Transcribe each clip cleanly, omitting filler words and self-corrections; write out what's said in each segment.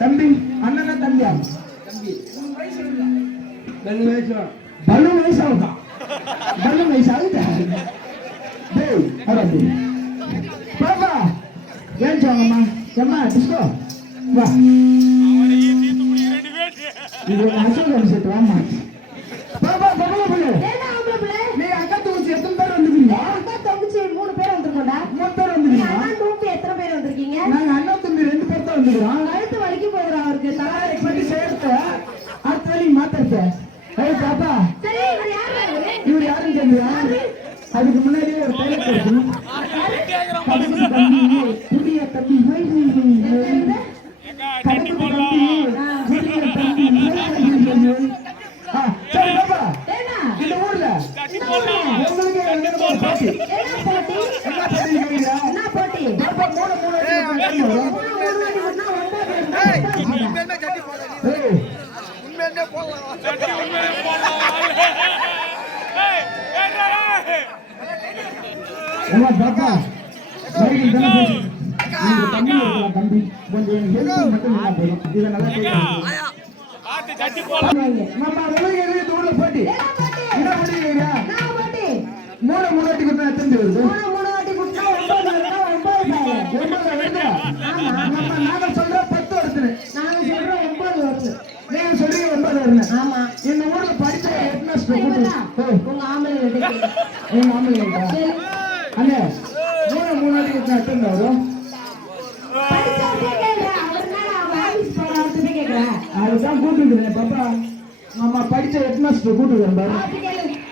தம்பி அண்ணனா தம்பியா? பலு வயசாகுதா? பலு வயசாகுதா? பாப்பா ஏன் சொங்கம்மா எம்மா டிஸ்கோ வா இது அசோகம் செட்டு வாமா. பாப்பா பகல புள்ள நீ அக்கா தங்கச்சி எத்தனை பேர் வந்துருக்கீங்க? அக்கா தங்கச்சி 3 பேர் வந்திருக்கோம்டா. 3 பேர் வந்துருக்கீங்க. அண்ணா தம்பி எத்தனை பேர் வந்திருக்கீங்க? நாங்க அண்ணா தம்பி 2 பேர் தான் வந்துருக்கோம். கழுத்து வலிக்கு போகுறா அவருக்கு. தலையை பத்தி சேர்த்து அடுத்த வழி மாத்திருக்க. ஏய் பாப்பா சரி இவர் யாரு? இவர் யாருன்னு தெரியுமா? அதுக்கு முன்னாடியே ஒரு டைலர் இருக்கு. புதிய தம்பி கட்டி போடலாம். சரி பாப்பா இந்த ஊர்ல உங்களுக்கு என்ன போட்டி? என்ன போட்டி? என்ன போட்டி? பாப்பா மூணு பாப்பா தம்பி கொஞ்சம் மட்டும் இதை நல்லா மாமா உங்களுக்கு ஊர்ல போட்டி என்ன பண்ணிக்கிறீங்க? மூணு வாட்டி கொடுத்தா எத்தனை வருது? 3 வாட்டி கொடுத்தா 9 வருதா? 9 வருது. நாங்க சொல்றோம் 10 வருது. நாங்க சொல்றோம் 9 வருது. நீங்க சொல்றீங்க 9 வருது. ஆமா. இந்த ஊர்ல படிச்ச ஹெட்மாஸ்டர் உங்க ஆம்பளை கிட்ட எங்க ஆம்பளை சரி அண்ணே மூணு வாட்டி கொடுத்தா எத்தனை வரும்? அதுதான் கூப்பிட்டுக்கிறேன் பாப்பா. ஆமா படிச்ச ஹெட்மாஸ்டர் கூப்பிட்டுக்கிறேன் பாரு.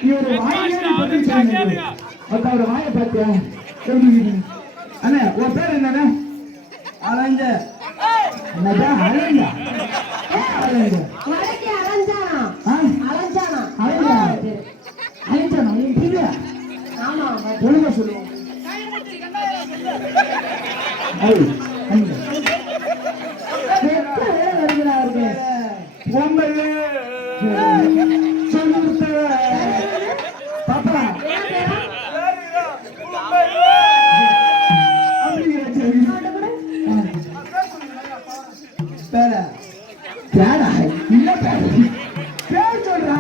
இவரு வாயோட வாயை பார்த்தியா? அண்ணே உன் பேர் என்னண்ணே? அலைஞ்ச அலைஞ்சா அலைஞ்சானா ஒழுங்கா சொல்லுவோம். பாப்பா இல்ல பேர் சொல்றா.